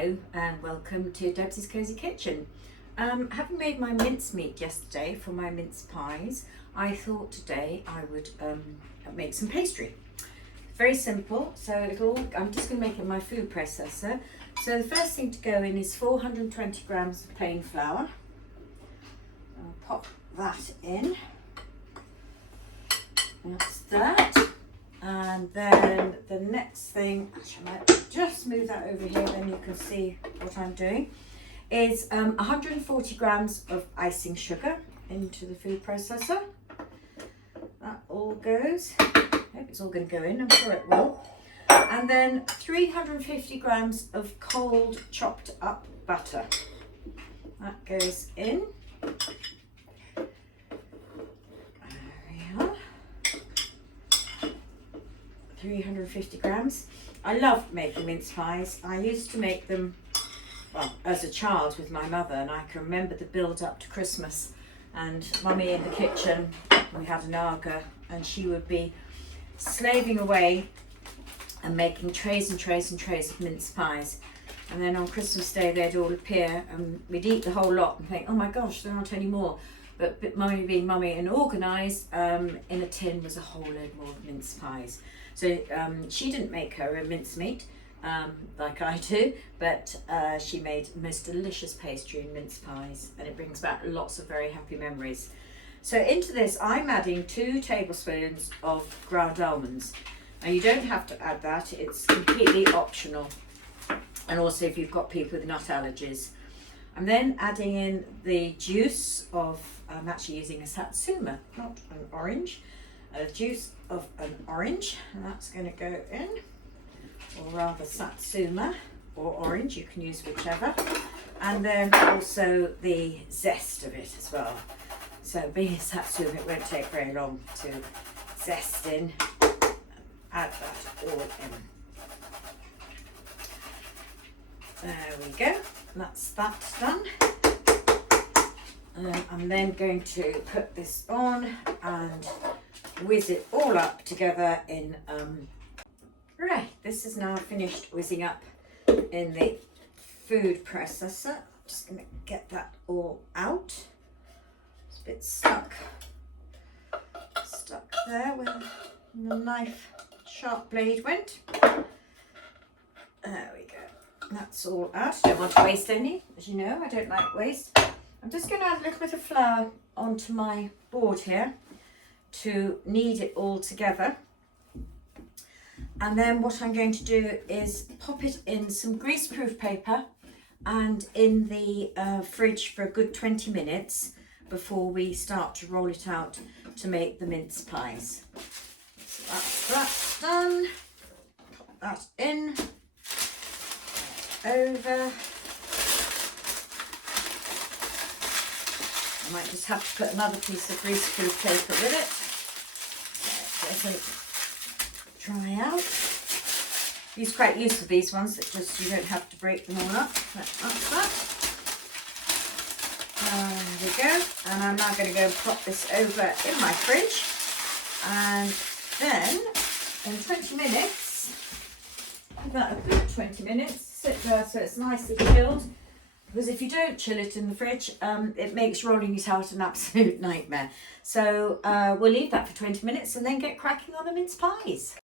Hello and welcome to Deb's Cosy Kitchen. Having made my mincemeat yesterday for my mince pies, I thought today I would make some pastry. Very simple, so I'm just going to make it in my food processor. So the first thing to go in is 420 grams of plain flour. I'll pop that in. That's that. And then the next thing, actually I might just move that over here, then you can see what I'm doing, is 140 grams of icing sugar into the food processor. That all goes. I hope it's all going to go in, I'm sure it will. And then 350 grams of cold chopped up butter. That goes in. 350 grams. I love making mince pies. I used to make them, well, as a child with my mother, and I can remember the build up to Christmas and mummy in the kitchen. We had an Aga and she would be slaving away and making trays and trays and trays of mince pies. And then on Christmas Day they'd all appear and we'd eat the whole lot and think, oh my gosh, there aren't any more. But mummy being mummy and organised, in a tin was a whole load more of mince pies. So she didn't make her a mincemeat like I do, but she made the most delicious pastry and mince pies, and it brings back lots of very happy memories. So into this I'm adding 2 tablespoons of ground almonds. Now you don't have to add that, it's completely optional, and also if you've got people with nut allergies. I'm then adding in the juice of, I'm actually using a satsuma, not an orange, a juice of an orange, and that's going to go in, or rather satsuma or orange, you can use whichever, and then also the zest of it as well. So being a satsuma, it won't take very long to zest in. Add that all in. There we go, that's that done. I'm then going to put this on and whiz it all up together in, right, this is now finished whizzing up in the food processor. I'm just going to get that all out. It's a bit stuck there where the knife sharp blade went. There we go, that's all out. Don't want to waste any, as you know, I don't like waste. I'm just going to add a little bit of flour onto my board here to knead it all together, and then what I'm going to do is pop it in some greaseproof paper and in the fridge for a good 20 minutes before we start to roll it out to make the mince pies. So that's done. Pop that in, over. I might just have to put another piece of greaseproof paper with it so it doesn't dry out. These are quite useful, these ones, that just you don't have to break them all up. That's that. There we go. And I'm now going to go and pop this over in my fridge. And then in 20 minutes, about a good 20 minutes, sit there so it's nicely chilled. Because if you don't chill it in the fridge, it makes rolling it out an absolute nightmare. So we'll leave that for 20 minutes and then get cracking on the mince pies.